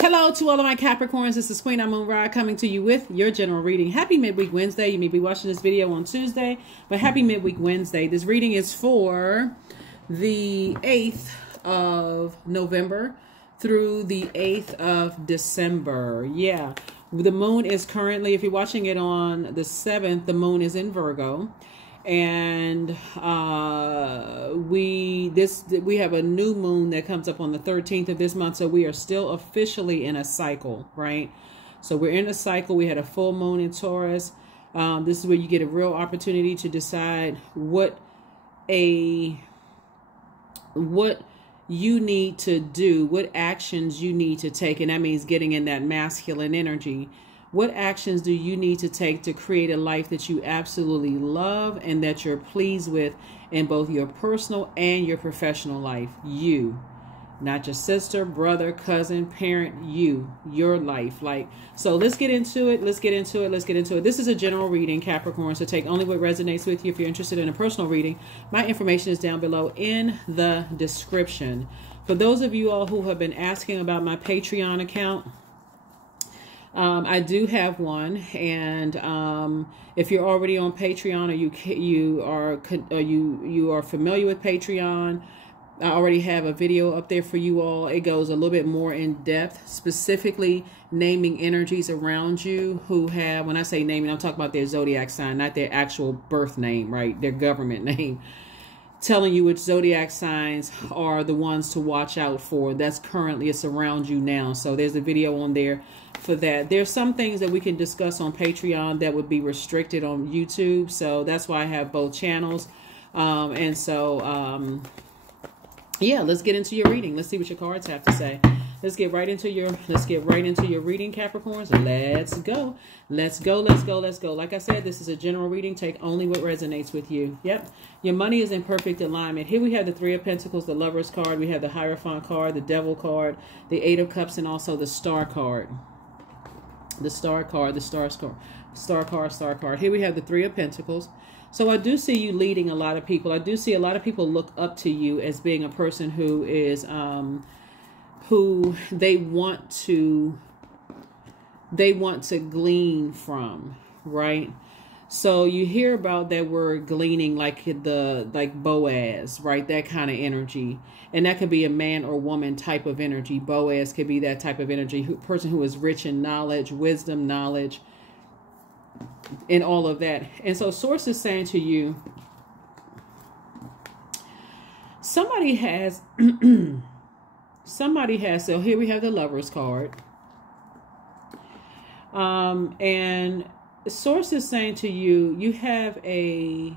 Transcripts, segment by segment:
Hello to all of my Capricorns. This is Queen Amun Ra coming to you with your general reading. Happy Midweek Wednesday. You may be watching this video on Tuesday, but happy Midweek Wednesday. This reading is for the 8th of November through the 8th of December. Yeah, the moon is currently, if you're watching it on the 7th, the moon is in Virgo. And we have a new moon that comes up on the 13th of this month, so we are still officially in a cycle, right? So we're in a cycle. We had a full moon in Taurus. This is where you get a real opportunity to decide what you need to do, what actions you need to take, and that means getting in that masculine energy. What actions do you need to take to create a life that you absolutely love and that you're pleased with in both your personal and your professional life? You, not your sister, brother, cousin, parent, your life. So let's get into it. Let's get into it. This is a general reading, Capricorn, so take only what resonates with you. If you're interested in a personal reading, my information is down below in the description. For those of you all who have been asking about my Patreon account, I do have one, and if you're already on Patreon or you are familiar with Patreon, I already have a video up there for you all. It goes a little bit more in depth, specifically naming energies around you who have, when I say naming, I'm talking about their zodiac sign, not their actual birth name, right? Their government name. Telling you which zodiac signs are the ones to watch out for. That's currently, it's around you now. So there's a video on there for that. There's some things that we can discuss on Patreon that would be restricted on YouTube. So that's why I have both channels. Yeah, let's get into your reading. Let's see what your cards have to say. Let's get right into your reading, Capricorns. Let's go. Let's go. Like I said, this is a general reading. Take only what resonates with you. Yep. Your money is in perfect alignment. Here we have the Three of Pentacles, the Lover's card. We have the Hierophant card, the Devil card, the Eight of Cups, and also the Star card. The Star card. Here we have the Three of Pentacles. So I do see you leading a lot of people. I do see a lot of people look up to you as being a person who is who they want to glean from, right? So you hear about that word gleaning, like Boaz, right? That kind of energy. And that could be a man or woman type of energy. Boaz could be that type of energy, person who is rich in knowledge, wisdom, knowledge, and all of that. And so Source is saying to you, somebody has so here we have the Lover's card. And Source is saying to you, you have it's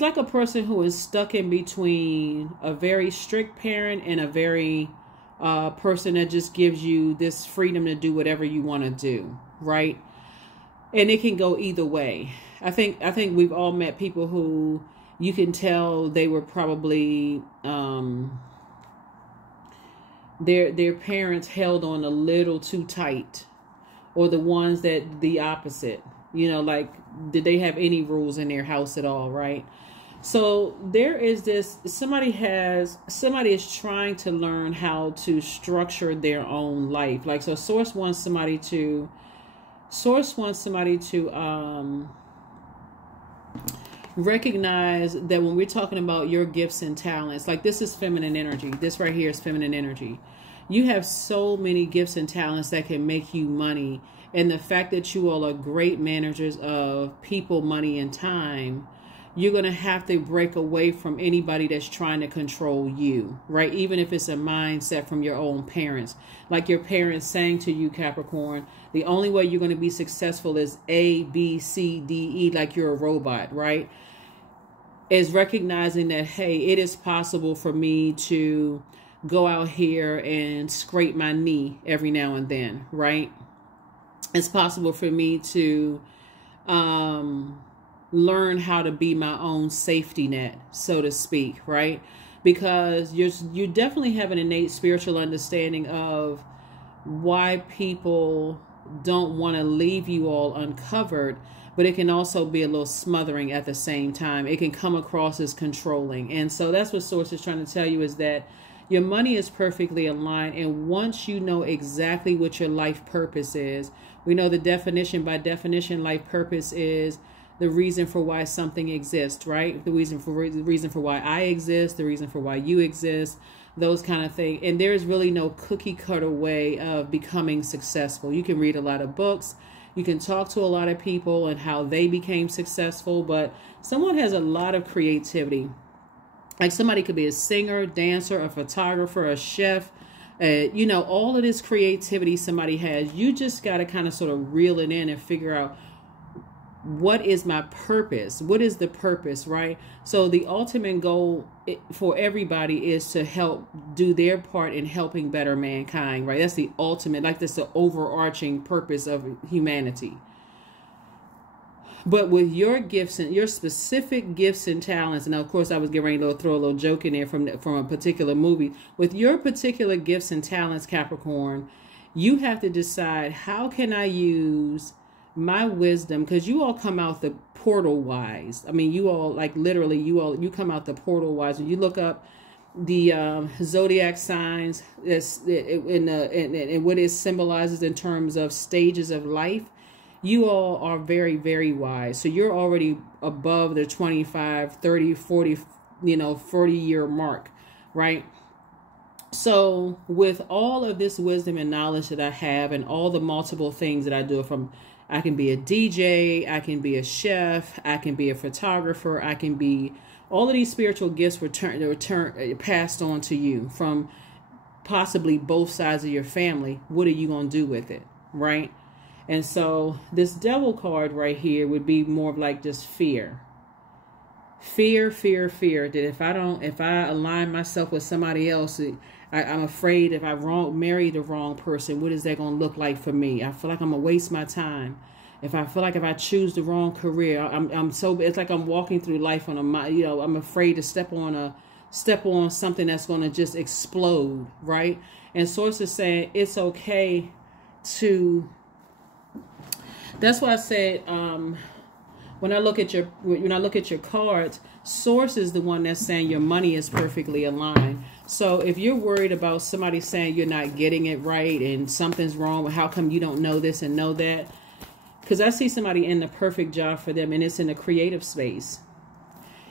like a person who is stuck in between a very strict parent and a very person that just gives you this freedom to do whatever you want to do, right? And it can go either way. I think we've all met people who you can tell they were probably their parents held on a little too tight, or the ones that the opposite, like, did they have any rules in their house at all, right? So there is this, somebody is trying to learn how to structure their own life. Like, so Source wants somebody to recognize that when we're talking about your gifts and talents, like, this is feminine energy. This right here is feminine energy. You have so many gifts and talents that can make you money. And the fact that you all are great managers of people, money, and time, you're going to have to break away from anybody that's trying to control you, right? Even if it's a mindset from your own parents. Like your parents saying to you, Capricorn, the only way you're going to be successful is A, B, C, D, E, like you're a robot, right? Is recognizing that, hey, it is possible for me to go out here and scrape my knee every now and then, right? It's possible for me to learn how to be my own safety net, so to speak, right? Because you definitely have an innate spiritual understanding of why people don't want to leave you all uncovered, but it can also be a little smothering at the same time. It can come across as controlling. And so that's what Source is trying to tell you, is that your money is perfectly aligned. And once you know exactly what your life purpose is, we know the definition, by definition, life purpose is the reason for why something exists, right? The reason for why I exist, the reason for why you exist, those kind of things. And there's really no cookie cutter way of becoming successful. You can read a lot of books. You can talk to a lot of people and how they became successful, but someone has a lot of creativity. Like somebody could be a singer, dancer, a photographer, a chef, you know, all of this creativity somebody has. You just got to kind of sort of reel it in and figure out, what is my purpose? What is the purpose, right? So the ultimate goal for everybody is to help do their part in helping better mankind, right? That's the ultimate, like that's the overarching purpose of humanity. But with your gifts and your specific gifts and talents, and of course I was getting ready to throw a little joke in there from a particular movie. With your particular gifts and talents, Capricorn, you have to decide, how can I use my wisdom? Because you all come out the portal wise. I mean, you all, like literally, you come out the portal wise. When you look up the Zodiac signs, and what it symbolizes in terms of stages of life, you all are very, very wise. So you're already above the 25, 30, 40, 40-year mark, right? So with all of this wisdom and knowledge that I have, and all the multiple things that I do, from I can be a DJ, I can be a chef, I can be a photographer, I can be, all of these spiritual gifts passed on to you from possibly both sides of your family. What are you going to do with it, right? And so this Devil card right here would be more of like just fear. Fear, fear, fear. That if I align myself with somebody else, I'm afraid if I marry the wrong person, what is that going to look like for me? I feel like I'm going to waste my time. If I choose the wrong career, it's like I'm walking through life on I'm afraid to step on something that's going to just explode, right? And Source is saying it's okay to. That's why I said, when I look at your cards, Source is the one that's saying your money is perfectly aligned. So if you're worried about somebody saying you're not getting it right and something's wrong, how come you don't know this and know that? Because I see somebody in the perfect job for them, and it's in a creative space.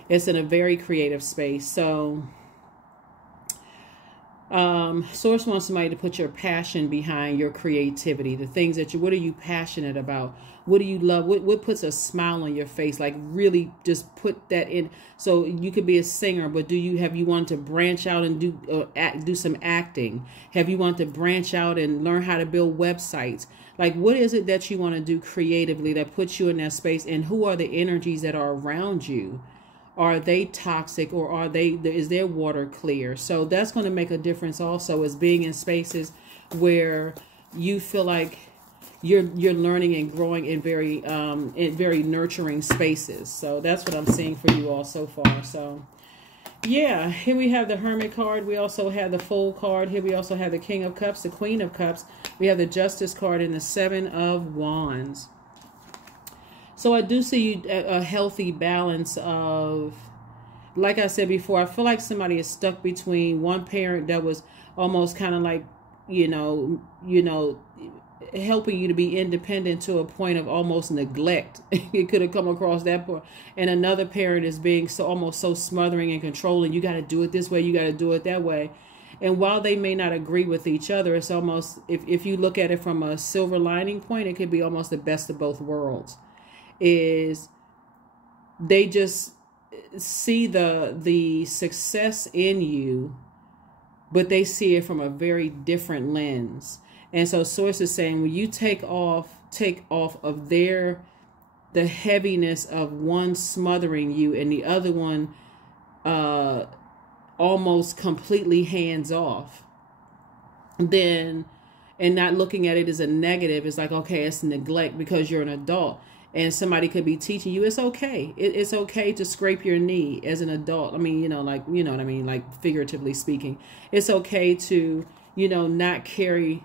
It's in a very creative space. So Source wants somebody to put your passion behind your creativity, the things that what are you passionate about? What do you love? What puts a smile on your face? Like really just put that in. So you could be a singer, but have you wanted to branch out and do some acting? Have you wanted to branch out and learn how to build websites? Like, what is it that you want to do creatively that puts you in that space? And who are the energies that are around you? Are they toxic, or is their water clear? So that's going to make a difference also, as being in spaces where you feel like you're learning and growing in very nurturing spaces. So that's what I'm seeing for you all so far. So yeah, here we have the Hermit card. We also have the Fool card. Here we also have the King of Cups, the Queen of Cups. We have the Justice card and the Seven of Wands. So I do see a healthy balance of, like I said before, I feel like somebody is stuck between one parent that was almost kind of like, helping you to be independent to a point of almost neglect. It could have come across that point. And another parent is being almost so smothering and controlling. You got to do it this way. You got to do it that way. And while they may not agree with each other, it's almost, if you look at it from a silver lining point, it could be almost the best of both worlds. Is they just see the success in you, but they see it from a very different lens. And so Source is saying, when you take off of the heaviness of one smothering you and the other one almost completely hands off, then, and not looking at it as a negative, it's like, okay, it's neglect because you're an adult. And somebody could be teaching you it's okay. It's okay to scrape your knee as an adult. I mean, what I mean, like figuratively speaking. It's okay to, not carry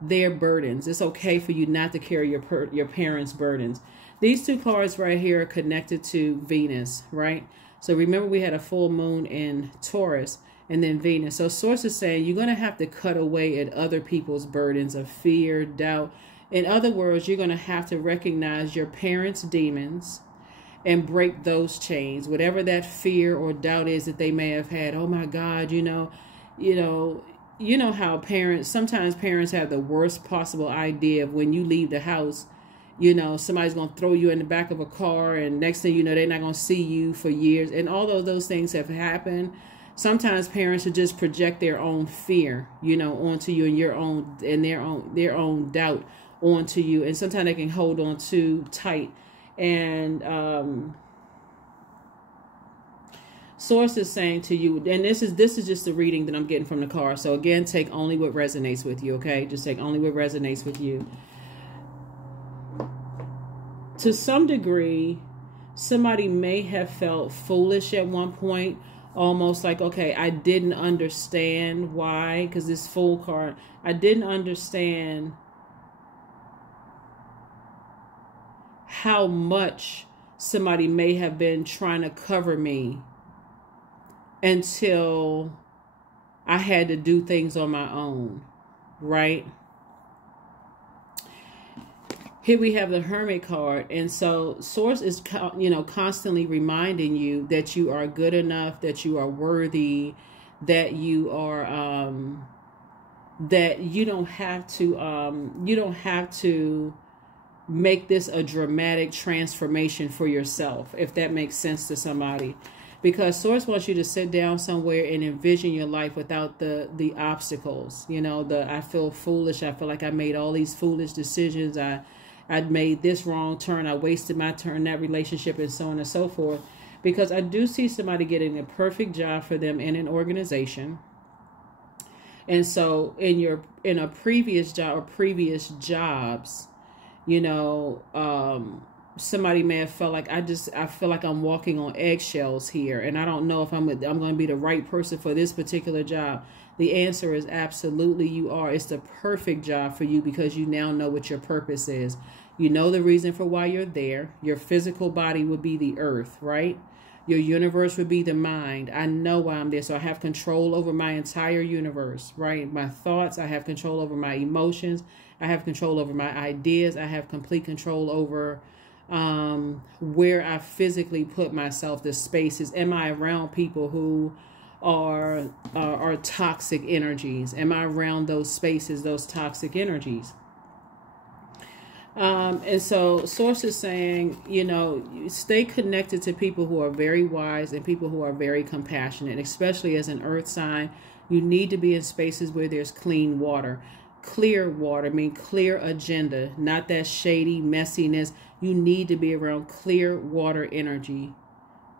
their burdens. It's okay for you not to carry your parents' burdens. These two cards right here are connected to Venus, right? So remember we had a full moon in Taurus and then Venus. So Source is saying you're going to have to cut away at other people's burdens of fear, doubt. In other words, you're going to have to recognize your parents' demons and break those chains. Whatever that fear or doubt is that they may have had. Oh my God, you know how sometimes parents have the worst possible idea of when you leave the house, somebody's going to throw you in the back of a car and next thing you know, they're not going to see you for years. And although those things have happened, sometimes parents should just project their own fear, onto you and their own doubt onto you. And sometimes they can hold on too tight. And Source is saying to you, and this is just the reading that I'm getting from the card. So again, take only what resonates with you, okay? Just take only what resonates with you. To some degree, somebody may have felt foolish at one point, almost like, okay, I didn't understand why, because this Fool card, I didn't understand how much somebody may have been trying to cover me until I had to do things on my own, right? Here we have the Hermit card. And so Source is, constantly reminding you that you are good enough, that you are worthy, that you are, that you don't have to make this a dramatic transformation for yourself, if that makes sense to somebody. Because Source wants you to sit down somewhere and envision your life without the obstacles. I feel foolish. I feel like I made all these foolish decisions. I'd made this wrong turn. I wasted my turn in that relationship and so on and so forth. Because I do see somebody getting a perfect job for them in an organization. And so in a previous job or previous jobs, somebody may have felt like I feel like I'm walking on eggshells here, and I don't know if I'm going to be the right person for this particular job. The answer is absolutely you are. It's the perfect job for you because you now know what your purpose is. You know the reason for why you're there. Your physical body would be the earth, right? Your universe would be the mind. I know why I'm there, so I have control over my entire universe, right? My thoughts, I have control over my emotions. I have control over my ideas. I have complete control over where I physically put myself, the spaces. Am I around people who are toxic energies? Am I around those spaces, those toxic energies? And so Source is saying, stay connected to people who are very wise and people who are very compassionate, especially as an earth sign. You need to be in spaces where there's clean water. Clear water, clear agenda, not that shady messiness. You need to be around clear water energy,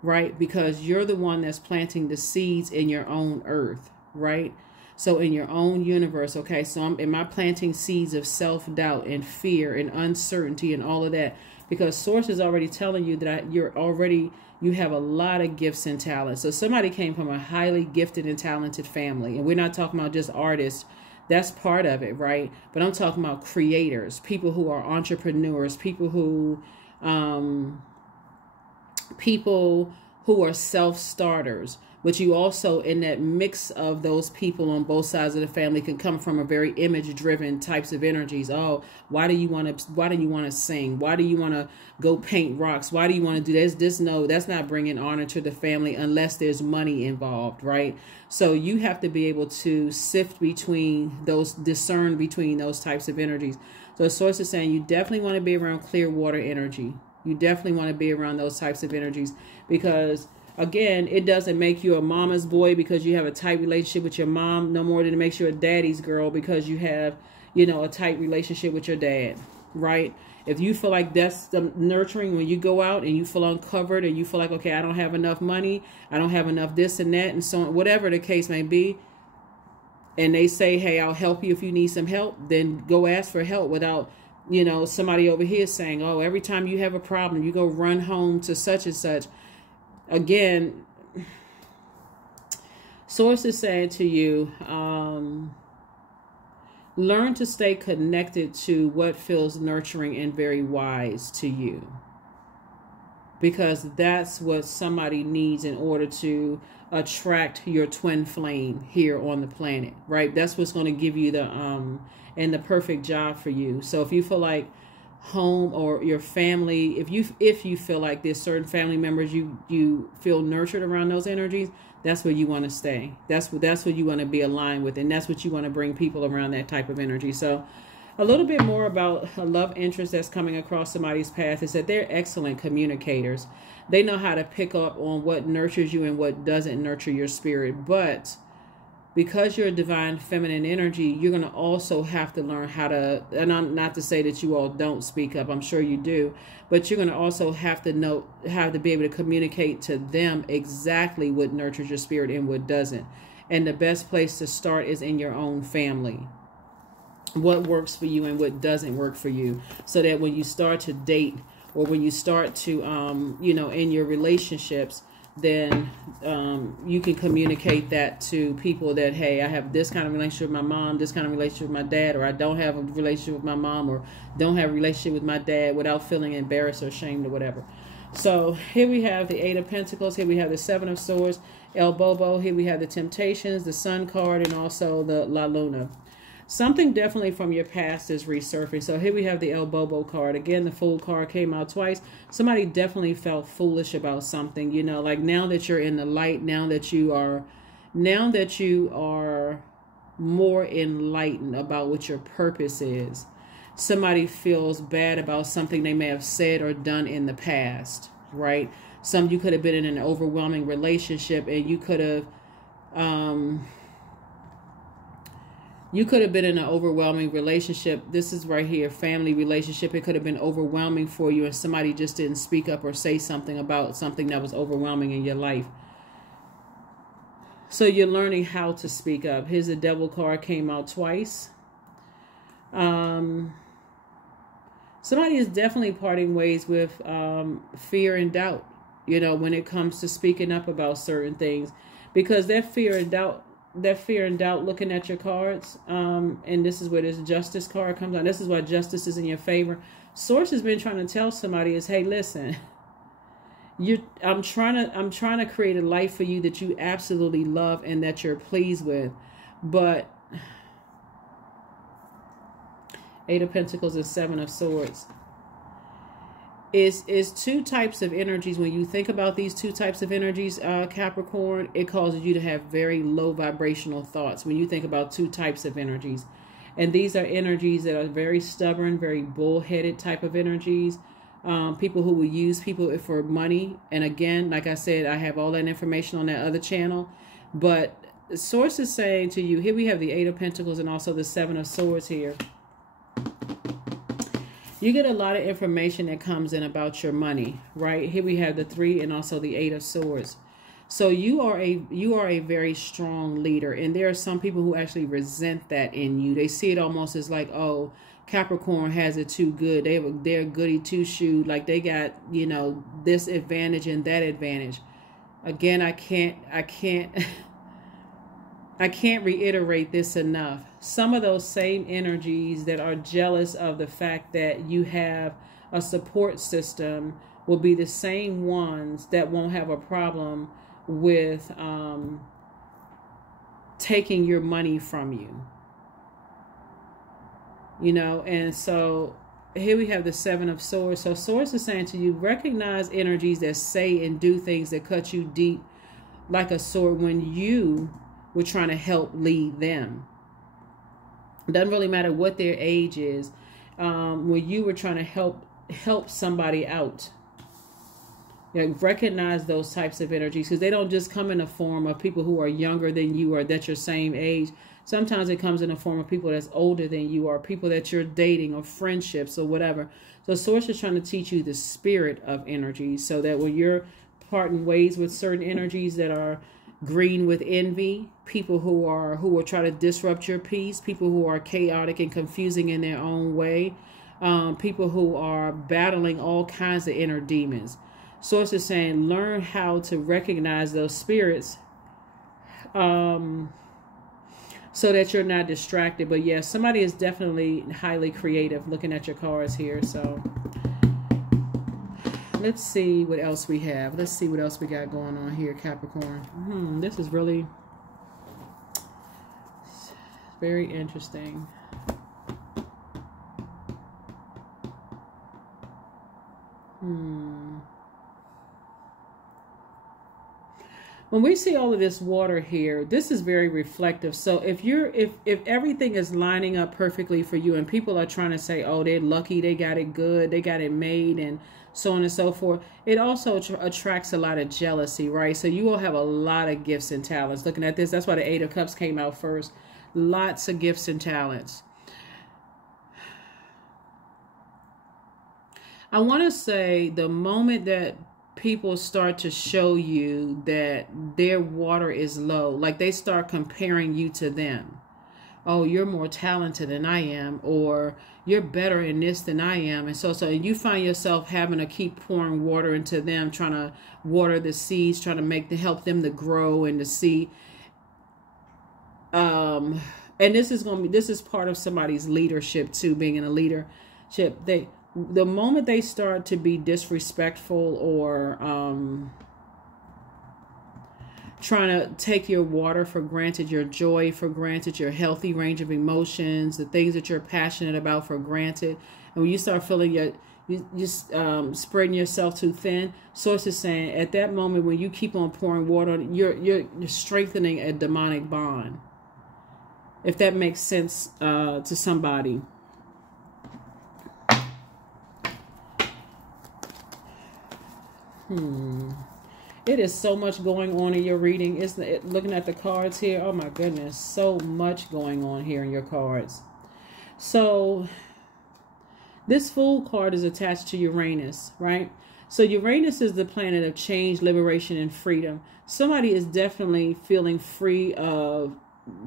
right? Because you're the one that's planting the seeds in your own earth, right? So in your own universe, okay, so am I planting seeds of self-doubt and fear and uncertainty and all of that? Because Source is already telling you that you have a lot of gifts and talents. So somebody came from a highly gifted and talented family. And we're not talking about just artists. That's part of it, right? But I'm talking about creators, people who are entrepreneurs, people who are self-starters. But you also, in that mix of those people on both sides of the family, can come from a very image-driven types of energies. Oh, why do you want to sing? Why do you want to go paint rocks? Why do you want to do this? No, that's not bringing honor to the family unless there's money involved, right? So you have to be able to sift between those, discern between those types of energies. So the Source is saying you definitely want to be around clear water energy. You definitely want to be around those types of energies because, again, it doesn't make you a mama's boy because you have a tight relationship with your mom, no more than it makes you a daddy's girl because you have, a tight relationship with your dad, right? If you feel like that's the nurturing when you go out and you feel uncovered and you feel like, okay, I don't have enough money, I don't have enough this and that and so on, whatever the case may be, and they say, hey, I'll help you if you need some help, then go ask for help without, somebody over here saying, oh, every time you have a problem, you go run home to such and such. Again, Source is saying to you, learn to stay connected to what feels nurturing and very wise to you, because that's what somebody needs in order to attract your twin flame here on the planet, right? That's what's going to give you the and the perfect job for you. So if you feel like home or your family, if you feel like there's certain family members you feel nurtured around those energies, that's where you want to stay. That's what you want to be aligned with, and that's what you want to bring people around, that type of energy. So a little bit more about a love interest that's coming across somebody's path is that they're excellent communicators. They know how to pick up on what nurtures you and what doesn't nurture your spirit. But because you're a divine feminine energy, you're going to also have to learn how to, and I'm not to say that you all don't speak up, I'm sure you do, but you're going to also have to be able to communicate to them exactly what nurtures your spirit and what doesn't. And the best place to start is in your own family. What works for you and what doesn't work for you, so that when you start to date or when you start to in your relationships, then you can communicate that to people that, hey, I have this kind of relationship with my mom, this kind of relationship with my dad, or I don't have a relationship with my mom, or don't have a relationship with my dad, without feeling embarrassed or ashamed or whatever. So here we have the Eight of Pentacles, here we have the Seven of Swords, El Bobo, here we have the Temptations, the Sun card, and also the La Luna. Something definitely from your past is resurfacing. So here we have the El Bobo card. Again, the Fool card came out twice. Somebody definitely felt foolish about something. You know, like now that you're in the light, now that you are more enlightened about what your purpose is, somebody feels bad about something they may have said or done in the past, right? You could have been in an overwhelming relationship, and you could have been in an overwhelming relationship. This is right here, family relationship. It could have been overwhelming for you, and somebody just didn't speak up or say something about something that was overwhelming in your life. So you're learning how to speak up. Here's the Devil card, came out twice. Somebody is definitely parting ways with fear and doubt, when it comes to speaking up about certain things, because that fear and doubt, looking at your cards, and this is where this Justice card comes out. This is why justice is in your favor. Source has been trying to tell somebody is, hey, listen, I'm trying to create a life for you that you absolutely love and that you're pleased with. But Eight of Pentacles and Seven of Swords is two types of energies. When you think about these two types of energies, Capricorn, it causes you to have very low vibrational thoughts when you think about two types of energies. And these are energies that are very stubborn, very bullheaded type of energies. People who will use people for money. And again, like I said, I have all that information on that other channel. But the Source is saying to you, here we have the Eight of Pentacles and also the Seven of Swords here. You get a lot of information that comes in about your money, right? Here we have the Three and also the Eight of Swords. So you are a very strong leader, and there are some people who actually resent that in you. They see it almost as like, oh, Capricorn has it too good. They're goody two shoed, like they got, this advantage and that advantage. Again, I can't reiterate this enough. Some of those same energies that are jealous of the fact that you have a support system will be the same ones that won't have a problem with taking your money from you. And so here we have the Seven of Swords. So Swords is saying to you, recognize energies that say and do things that cut you deep like a sword when you were trying to help lead them. It doesn't really matter what their age is. When you were trying to help somebody out, recognize those types of energies, because they don't just come in the form of people who are younger than you or that your same age. Sometimes it comes in the form of people that's older than you, or people that you're dating, or friendships or whatever. So Source is trying to teach you the spirit of energy, so that when you're parting ways with certain energies that are green with envy, people who are trying to disrupt your peace, people who are chaotic and confusing in their own way, people who are battling all kinds of inner demons. Source is saying, learn how to recognize those spirits, so that you're not distracted. But yes, somebody is definitely highly creative looking at your cards here. So Let's see what else we have. Let's see what else we got going on here, Capricorn. This is really very interesting. When we see all of this water here, this is very reflective. So if everything is lining up perfectly for you, and people are trying to say, oh, they're lucky, they got it good, they got it made, and so on and so forth, it also attracts a lot of jealousy, right? So you will have a lot of gifts and talents. Looking at this, that's why the Eight of Cups came out first. Lots of gifts and talents. I want to say the moment that people start to show you that their water is low, like they start comparing you to them. Oh, you're more talented than I am, or you're better in this than I am. And so you find yourself having to keep pouring water into them, trying to water the seeds, trying to help them to grow and to see. And this is part of somebody's leadership too, being in a leadership. The moment they start to be disrespectful or trying to take your water for granted, your joy for granted, your healthy range of emotions, the things that you're passionate about for granted, and when you start feeling you spreading yourself too thin, Source is saying at that moment when you keep on pouring water, you're strengthening a demonic bond. If that makes sense to somebody. It is so much going on in your reading. Looking at the cards here, oh my goodness, so much going on here in your cards. So this Fool card is attached to Uranus, right? So Uranus is the planet of change, liberation, and freedom. Somebody is definitely feeling free of,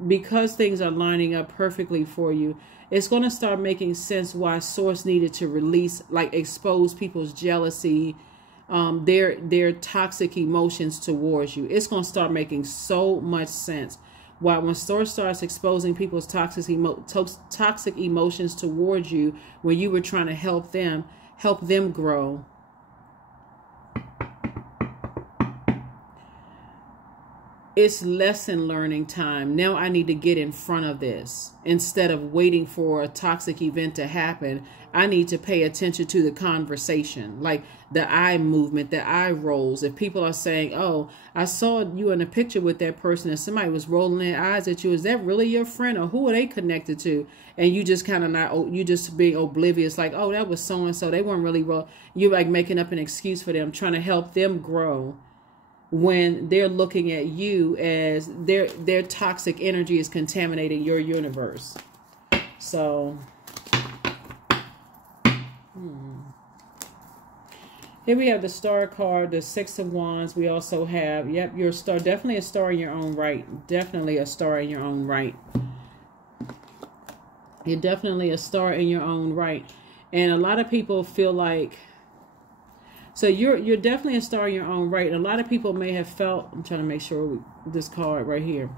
because things are lining up perfectly for you. It's going to start making sense why Source needed to release, like expose people's jealousy, their toxic emotions towards you. It's going to start making so much sense why when Source starts exposing people's toxic emotions towards you, when you were trying to help them grow. It's lesson learning time. Now I need to get in front of this. Instead of waiting for a toxic event to happen, I need to pay attention to the conversation, like the eye movement, the eye rolls. If people are saying, oh, I saw you in a picture with that person and somebody was rolling their eyes at you, is that really your friend, or who are they connected to? And you just kind of you just being oblivious, like, oh, that was so-and-so. They weren't really you're like making up an excuse for them, trying to help them grow, when they're looking at you as their toxic energy is contaminating your universe. So here we have the Star card, the Six of Wands. We also have, yep, you're a star, definitely a star in your own right. Definitely a star in your own right. You're definitely a star in your own right. And a lot of people feel like, so you're definitely a star in your own right. And a lot of people may have felt, I'm trying to make sure this card right here.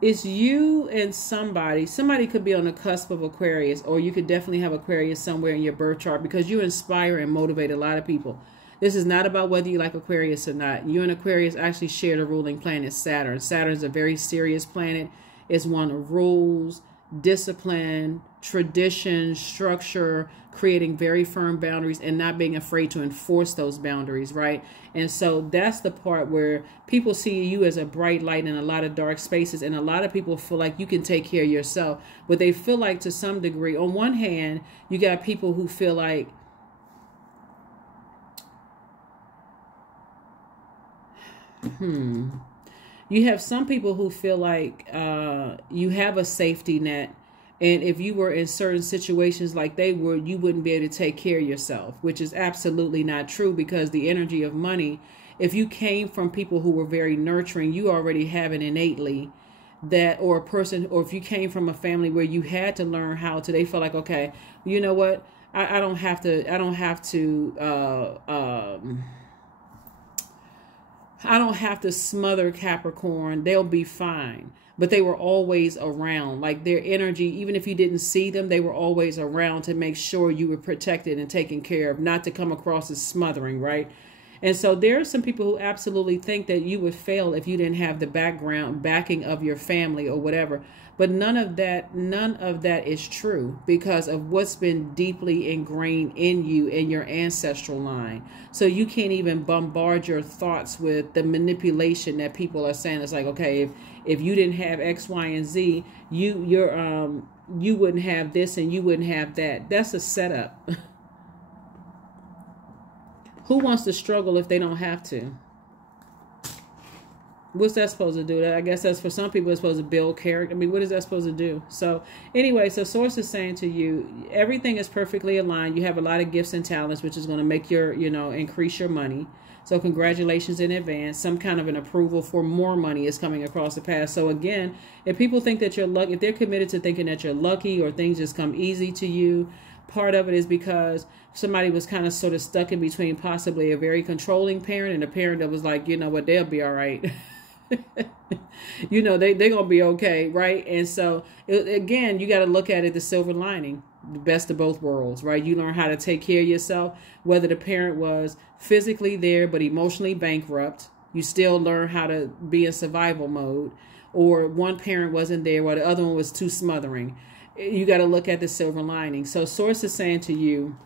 It's you and somebody. Somebody could be on the cusp of Aquarius, or you could definitely have Aquarius somewhere in your birth chart, because you inspire and motivate a lot of people. This is not about whether you like Aquarius or not. You and Aquarius actually share the ruling planet, Saturn. Saturn is a very serious planet. It's one of rules, discipline, tradition, structure, creating very firm boundaries and not being afraid to enforce those boundaries, right? And so that's the part where people see you as a bright light in a lot of dark spaces, and a lot of people feel like you can take care of yourself, but they feel like, to some degree, on one hand, you got people who feel like you have some people who feel like you have a safety net, and if you were in certain situations like they were, you wouldn't be able to take care of yourself, which is absolutely not true, because the energy of money, if you came from people who were very nurturing, you already have it innately, that, or a person, or if you came from a family where you had to learn how to, they feel like, okay, you know what, I don't have to I don't have to smother Capricorn. They'll be fine. But they were always around. Like their energy, even if you didn't see them, they were always around to make sure you were protected and taken care of, not to come across as smothering, right? And so there are some people who absolutely think that you would fail if you didn't have the backing of your family or whatever. But none of that is true because of what's been deeply ingrained in you in your ancestral line. So you can't even bombard your thoughts with the manipulation that people are saying. It's like, okay, if you didn't have X, Y, and Z, you wouldn't have this and you wouldn't have that. That's a setup. Who wants to struggle if they don't have to? What's that supposed to do? I guess that's for some people, it's supposed to build character. I mean, what is that supposed to do? So anyway, so Source is saying to you, everything is perfectly aligned. You have a lot of gifts and talents, which is going to make your, increase your money. So congratulations in advance. Some kind of an approval for more money is coming across the path. So again, if people think that you're lucky, if they're committed to thinking that you're lucky or things just come easy to you, part of it is because somebody was kind of sort of stuck in between possibly a very controlling parent and a parent that was like, you know what, they'll be all right. They're going to be okay, right? And so, again, you got to look at it, the silver lining, the best of both worlds, right? You learn how to take care of yourself, whether the parent was physically there but emotionally bankrupt. You still learn how to be in survival mode, or one parent wasn't there while the other one was too smothering. You got to look at the silver lining. So Source is saying to you,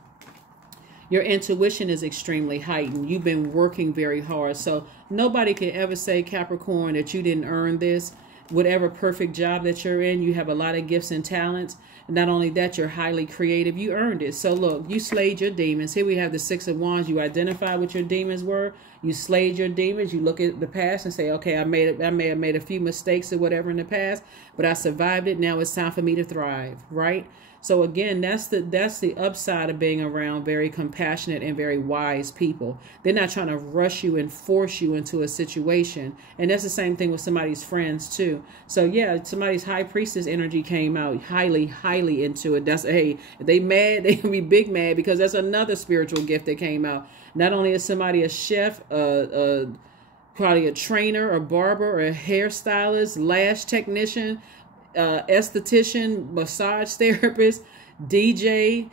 your intuition is extremely heightened. You've been working very hard. So nobody can ever say, Capricorn, that you didn't earn this. Whatever perfect job that you're in, you have a lot of gifts and talents. Not only that, you're highly creative. You earned it. So look, you slayed your demons. Here we have the Six of Wands. You identify what your demons were. You slayed your demons. You look at the past and say, okay, I may have made a few mistakes or whatever in the past, but I survived it. Now it's time for me to thrive, right? So again, that's the upside of being around very compassionate and very wise people. They're not trying to rush you and force you into a situation. And that's the same thing with somebody's friends too. So yeah, somebody's high priestess energy came out highly, highly into it. That's, hey, if they mad, they can be big mad because that's another spiritual gift that came out. Not only is somebody a chef, probably a trainer, a barber, or a hairstylist, lash technician, esthetician, massage therapist, DJ,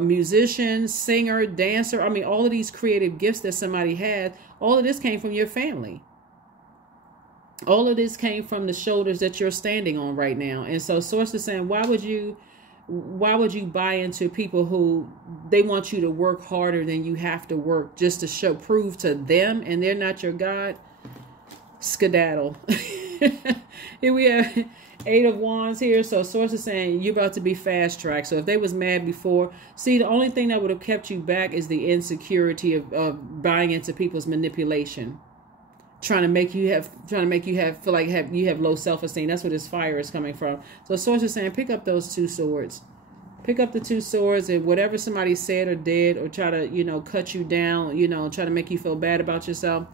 musician, singer, dancer. I mean, all of these creative gifts that somebody had, all of this came from your family. All of this came from the shoulders that you're standing on right now. And so Source is saying, why would you buy into people who they want you to work harder than you have to work just to prove to them and they're not your God? Skedaddle. Here we have Eight of Wands here. So Source is saying you're about to be fast tracked. So if they was mad before, see, the only thing that would have kept you back is the insecurity of buying into people's manipulation, trying to make you feel like you have low self-esteem. That's where this fire is coming from. So Source is saying pick up those two swords. Pick up the two swords, and whatever somebody said or did or try to, cut you down, try to make you feel bad about yourself,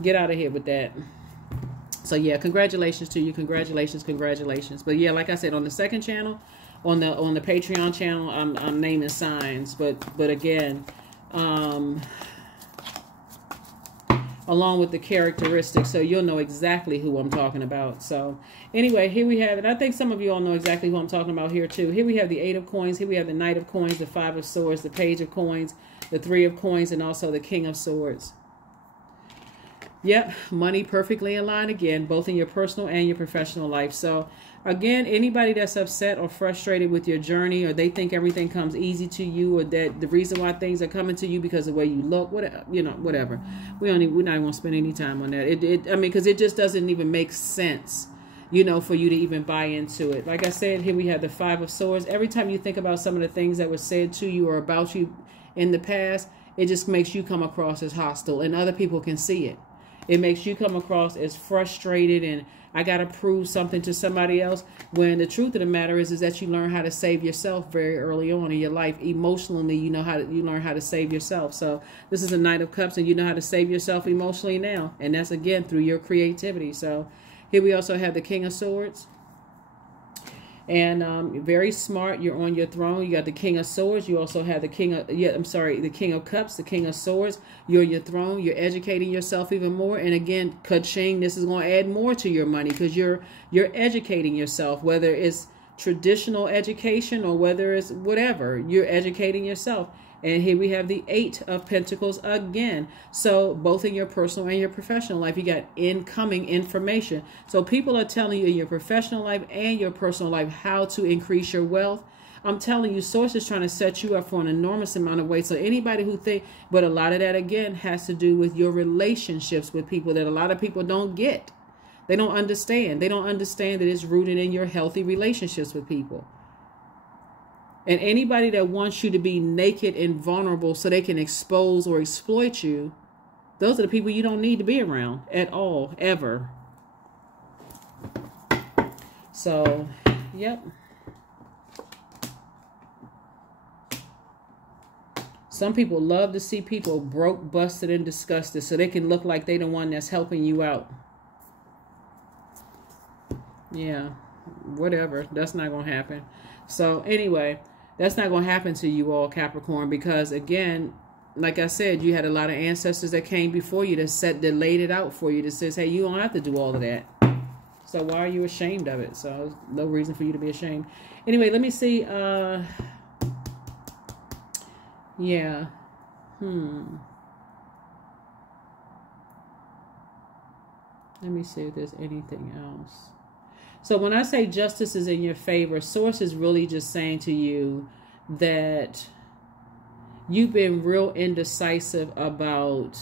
get out of here with that. So yeah, congratulations to you. Congratulations. But yeah, like I said, on the second channel, on the Patreon channel, I'm naming signs. But again, along with the characteristics, so you'll know exactly who I'm talking about. So anyway, here we have it. I think some of you all know exactly who I'm talking about here too. Here we have the Eight of Coins. Here we have the Knight of Coins, the Five of Swords, the Page of Coins, the Three of Coins, and also the King of Swords. Yep, money perfectly aligned again, both in your personal and your professional life. So again, anybody that's upset or frustrated with your journey, or they think everything comes easy to you, or that the reason why things are coming to you because of the way you look, whatever. We're not even going to spend any time on that. Because it just doesn't even make sense, for you to even buy into it. Like I said, here we have the Five of Swords. Every time you think about some of the things that were said to you or about you in the past, it just makes you come across as hostile, and other people can see it. It makes you come across as frustrated and I got to prove something to somebody else, when the truth of the matter is that you learn how to save yourself very early on in your life. Emotionally, you learn how to save yourself. So this is a Knight of Cups, and you know how to save yourself emotionally now. And that's, again, through your creativity. So here we also have the King of Swords. And very smart. You're on your throne. You got the King of Swords. You also have the King of, the King of Cups, the King of Swords. You're on your throne. You're educating yourself even more. And again, ka-ching, this is going to add more to your money because you're educating yourself, whether it's traditional education or whether it's whatever. You're educating yourself. And here we have the Eight of Pentacles again. So both in your personal and your professional life, you got incoming information. So people are telling you in your professional life and your personal life how to increase your wealth. I'm telling you, Source is trying to set you up for an enormous amount of weight. So anybody who think, but a lot of that again has to do with your relationships with people that a lot of people don't get. They don't understand. They don't understand that it's rooted in your healthy relationships with people. And anybody that wants you to be naked and vulnerable so they can expose or exploit you, those are the people you don't need to be around at all, ever. So, yep. Some people love to see people broke, busted, and disgusted so they can look like they the one that's helping you out. Yeah, whatever. That's not going to happen. So, anyway, that's not going to happen to you all, Capricorn, because again, like I said, you had a lot of ancestors that came before you that laid it out for you that says, hey, you don't have to do all of that. So why are you ashamed of it? So no reason for you to be ashamed. Anyway, let me see. Yeah. Let me see if there's anything else. So when I say justice is in your favor, Source is really just saying to you that you've been real indecisive about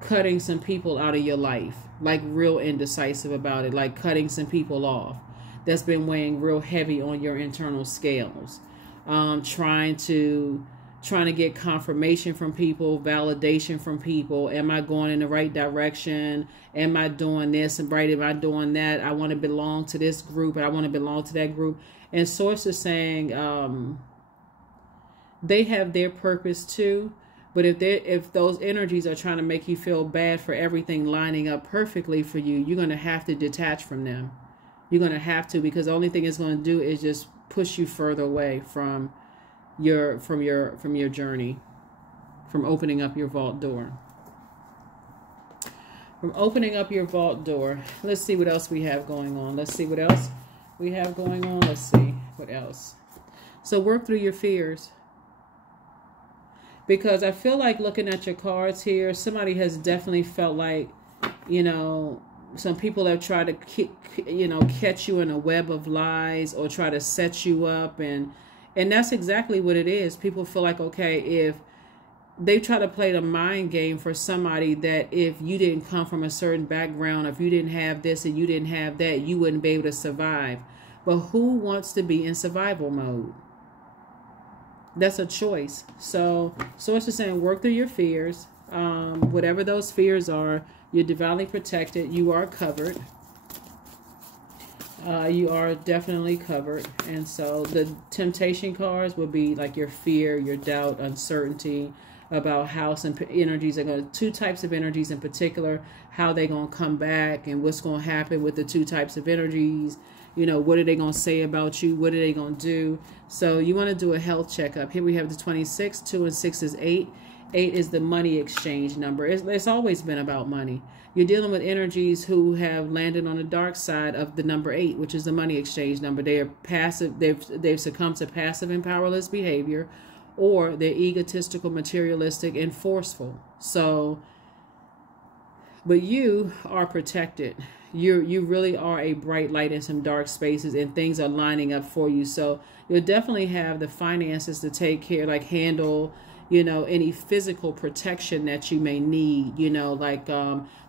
cutting some people out of your life. Like real indecisive about it. Like cutting some people off. That's been weighing real heavy on your internal scales. Trying to get confirmation from people, validation from people. Am I going in the right direction? Am I doing this and right? Am I doing that? I want to belong to this group and I want to belong to that group. And Source is saying they have their purpose too. But if those energies are trying to make you feel bad for everything lining up perfectly for you, you're going to have to detach from them. You're going to have to, because the only thing it's going to do is just push you further away from your journey, from opening up your vault door. From opening up your vault door. Let's see what else we have going on. Let's see what else we have going on. Let's see what else. So work through your fears. Because I feel like looking at your cards here, somebody has definitely felt like, you know, some people have tried to, catch you in a web of lies or try to set you up. And that's exactly what it is. People feel like, okay, if they try to play the mind game for somebody that if you didn't come from a certain background, if you didn't have this and you didn't have that, you wouldn't be able to survive. But who wants to be in survival mode? That's a choice. So Source is saying work through your fears. Whatever those fears are, you're divinely protected. You are covered. You are definitely covered. And so the temptation cards will be like your fear, your doubt, uncertainty about how some energies are going to, two types of energies in particular, how they're going to come back and what's going to happen with the two types of energies. You know, what are they going to say about you? What are they going to do? So you want to do a health checkup. Here we have the 26. 2 and 6 is 8. 8 is the money exchange number. It's always been about money. You're dealing with energies who have landed on the dark side of the number 8, which is the money exchange number. They are passive. They've succumbed to passive and powerless behavior, or they're egotistical, materialistic, and forceful. So, but you are protected. You really are a bright light in some dark spaces, and things are lining up for you. So you'll definitely have the finances to take care, like handle, any physical protection that you may need, like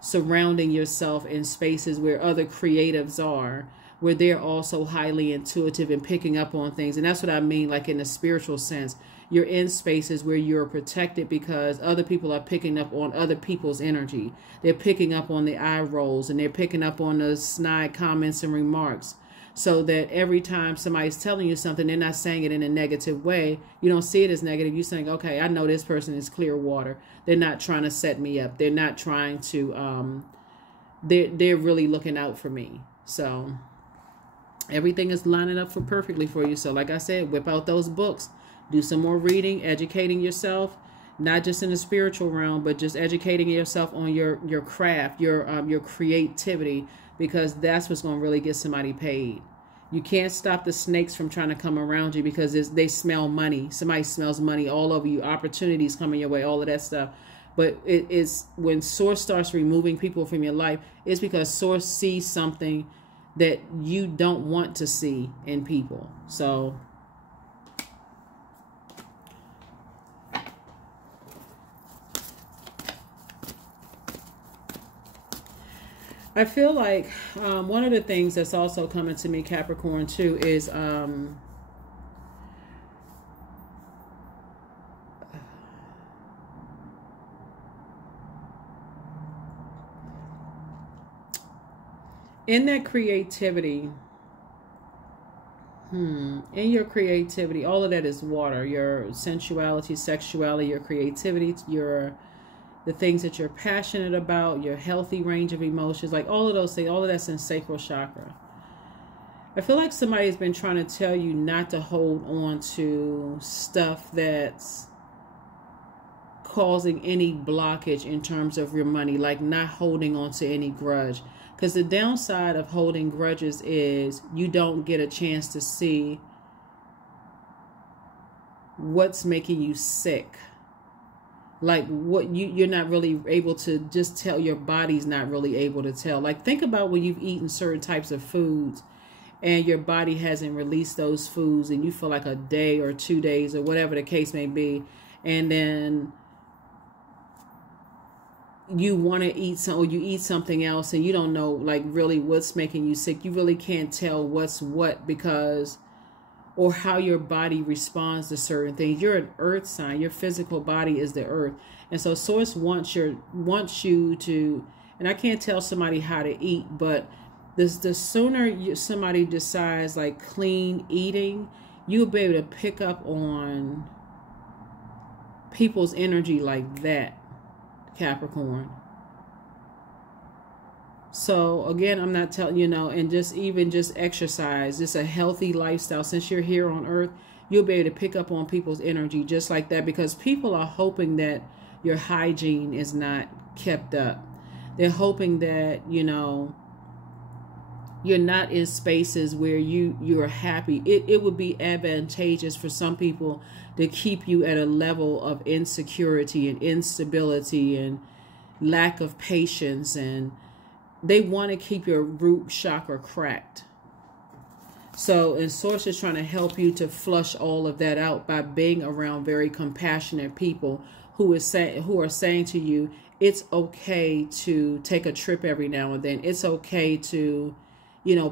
surrounding yourself in spaces where other creatives are, where they're also highly intuitive and picking up on things. And that's what I mean, like in a spiritual sense. You're in spaces where you're protected because other people are picking up on other people's energy. They're picking up on the eye rolls and they're picking up on the snide comments and remarks. So that every time somebody's telling you something, they're not saying it in a negative way. You don't see it as negative. You're saying, okay, I know this person is clear water. They're not trying to set me up. They're not trying to, they're really looking out for me. So Everything is lining up for perfectly for you. So like I said, whip out those books, do some more reading, educating yourself, not just in the spiritual realm, but just educating yourself on your craft, your creativity, because that's what's going to really get somebody paid. You can't stop the snakes from trying to come around you because they smell money. Somebody smells money all over you, opportunities coming your way, all of that stuff. But it is when Source starts removing people from your life, it's because Source sees something that you don't want to see in people. So I feel like one of the things that's also coming to me, Capricorn, too, is in that creativity, in your creativity, all of that is water. Your sensuality, sexuality, your creativity, the things that you're passionate about, your healthy range of emotions, like all of those things, all of that's in sacral chakra. I feel like somebody's been trying to tell you not to hold on to stuff that's causing any blockage in terms of your money, like not holding on to any grudge. Because the downside of holding grudges is you don't get a chance to see what's making you sick. Like what you're not really able to just tell, your body's not really able to tell. Like think about when you've eaten certain types of foods and your body hasn't released those foods and you feel like a day or 2 days or whatever the case may be. And then you want to eat some, or you eat something else and you don't know like really what's making you sick. You really can't tell what's what because, or how your body responds to certain things. You're an earth sign. Your physical body is the earth. And so Source wants you to, and I can't tell somebody how to eat, but the sooner somebody decides like clean eating, you'll be able to pick up on people's energy like that, Capricorn. So again, I'm not telling and just exercise, just a healthy lifestyle. Since you're here on earth, you'll be able to pick up on people's energy just like that, because people are hoping that your hygiene is not kept up. They're hoping that, you're not in spaces where you're happy. It would be advantageous for some people to keep you at a level of insecurity and instability and lack of patience, and they want to keep your root chakra cracked. So, and Source is trying to help you to flush all of that out by being around very compassionate people who are saying to you, it's okay to take a trip every now and then. It's okay to,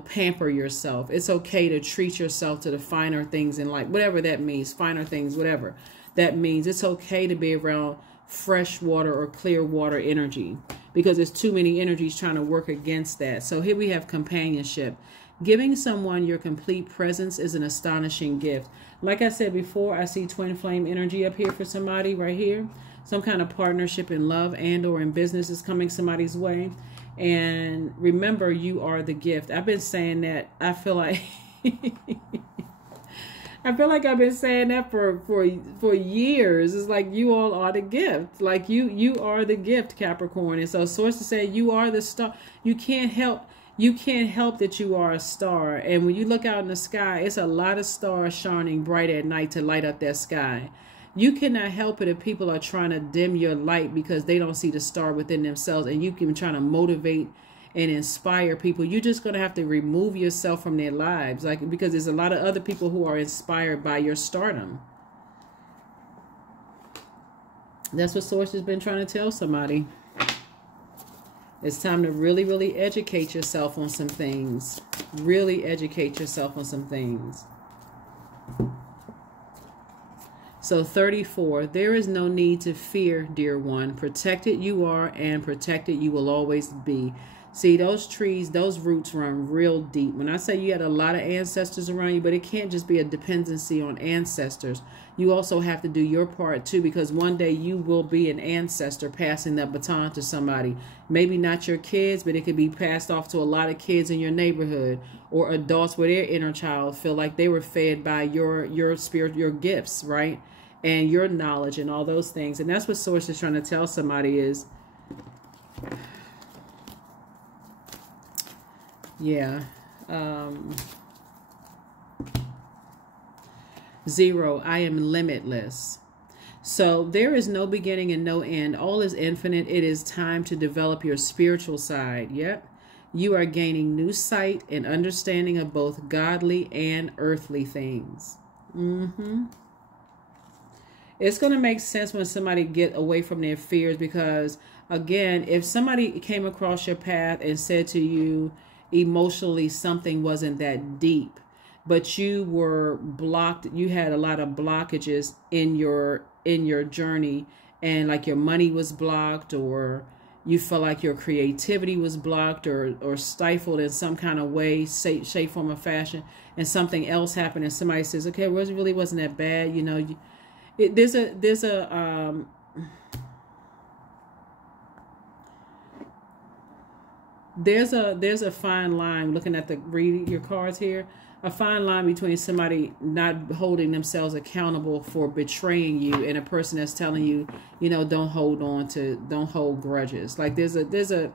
pamper yourself. It's okay to treat yourself to the finer things in life, whatever that means, finer things, whatever that means. It's okay to be around fresh water or clear water energy, because there's too many energies trying to work against that. So here we have companionship. Giving someone your complete presence is an astonishing gift. Like I said before, I see twin flame energy up here for somebody right here. Some kind of partnership in love and or in business is coming somebody's way. And remember, you are the gift. I've been saying that. I feel like I've been saying that for years. It's like you all are the gift. Like you are the gift, Capricorn. And so sources say you are the star. You can't help that you are a star. And when you look out in the sky, it's a lot of stars shining bright at night to light up that sky. You cannot help it if people are trying to dim your light because they don't see the star within themselves, and you can try to motivate and inspire people. You're just going to have to remove yourself from their lives, because there's a lot of other people who are inspired by your stardom. That's what Source has been trying to tell somebody. It's time to really, really educate yourself on some things. Really educate yourself on some things. So 34, there is no need to fear, dear one. Protected you are, and protected you will always be. See, those trees, those roots run real deep. When I say you had a lot of ancestors around you, but it can't just be a dependency on ancestors. You also have to do your part too, because one day you will be an ancestor passing that baton to somebody. Maybe not your kids, but it could be passed off to a lot of kids in your neighborhood, or adults where their inner child feel like they were fed by your spirit, your gifts, right? And your knowledge and all those things. And that's what Source is trying to tell somebody is, yeah. 0, I am limitless. So there is no beginning and no end. All is infinite. It is time to develop your spiritual side. Yep. You are gaining new sight and understanding of both godly and earthly things. It's going to make sense when somebody get away from their fears, because again, if somebody came across your path and said to you emotionally something wasn't that deep, but you were blocked, you had a lot of blockages in your journey, and like your money was blocked, or you felt like your creativity was blocked or stifled in some kind of way, shape, form, or fashion, and something else happened, and somebody says, okay, well, it really wasn't that bad, you know, there's a fine line, looking at reading your cards here, a fine line between somebody not holding themselves accountable for betraying you and a person that's telling you, you know, don't hold grudges. Like here are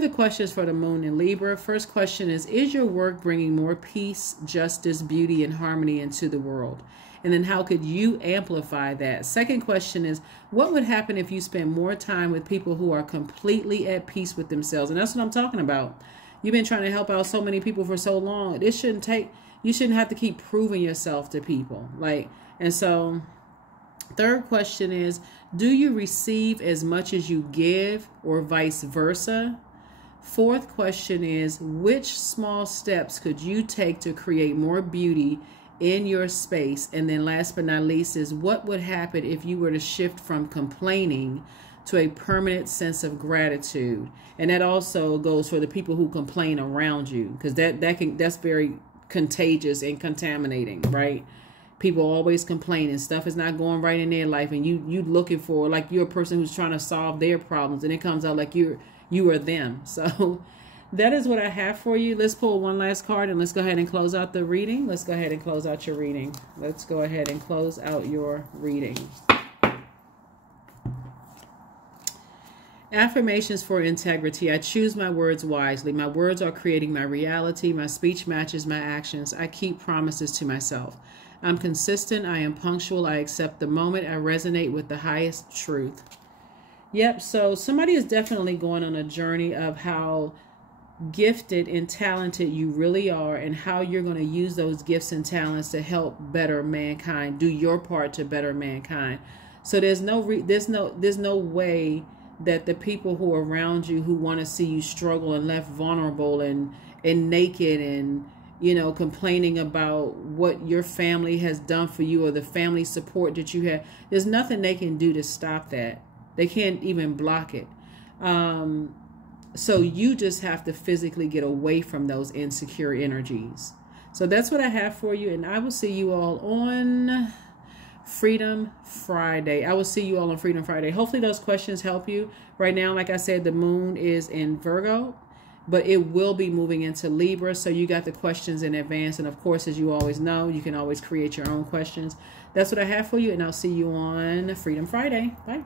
the questions for the moon in Libra. First question is your work bringing more peace, justice, beauty, and harmony into the world? And then how could you amplify that? Second question is, what would happen if you spend more time with people who are completely at peace with themselves? And that's what I'm talking about. You've been trying to help out so many people for so long. You shouldn't have to keep proving yourself to people. And so third question is, do you receive as much as you give, or vice versa? Fourth question is, which small steps could you take to create more beauty in your space? And then last but not least is, what would happen if you were to shift from complaining to a permanent sense of gratitude? And that also goes for the people who complain around you, because that's very contagious and contaminating, right? People always complain and stuff is not going right in their life, and you looking for, like, you're a person who's trying to solve their problems, and it comes out like you are them. So that is what I have for you. Let's pull one last card and let's go ahead and close out the reading. Let's go ahead and close out your reading. Let's go ahead and close out your reading. Affirmations for integrity. I choose my words wisely. My words are creating my reality. My speech matches my actions. I keep promises to myself. I'm consistent. I am punctual. I accept the moment. I resonate with the highest truth. Yep. So somebody is definitely going on a journey of how gifted and talented you really are, and how you're going to use those gifts and talents to help better mankind. Do your part to better mankind. So there's no way that the people who are around you, who want to see you struggle and left vulnerable and naked and, you know, complaining about what your family has done for you or the family support that you have, there's nothing they can do to stop that. They can't even block it. So you just have to physically get away from those insecure energies. So that's what I have for you. And I will see you all on Freedom Friday. I will see you all on Freedom Friday. Hopefully those questions help you. Right now, like I said, the moon is in Virgo, but it will be moving into Libra. So you got the questions in advance. And of course, as you always know, you can always create your own questions. That's what I have for you. And I'll see you on Freedom Friday. Bye.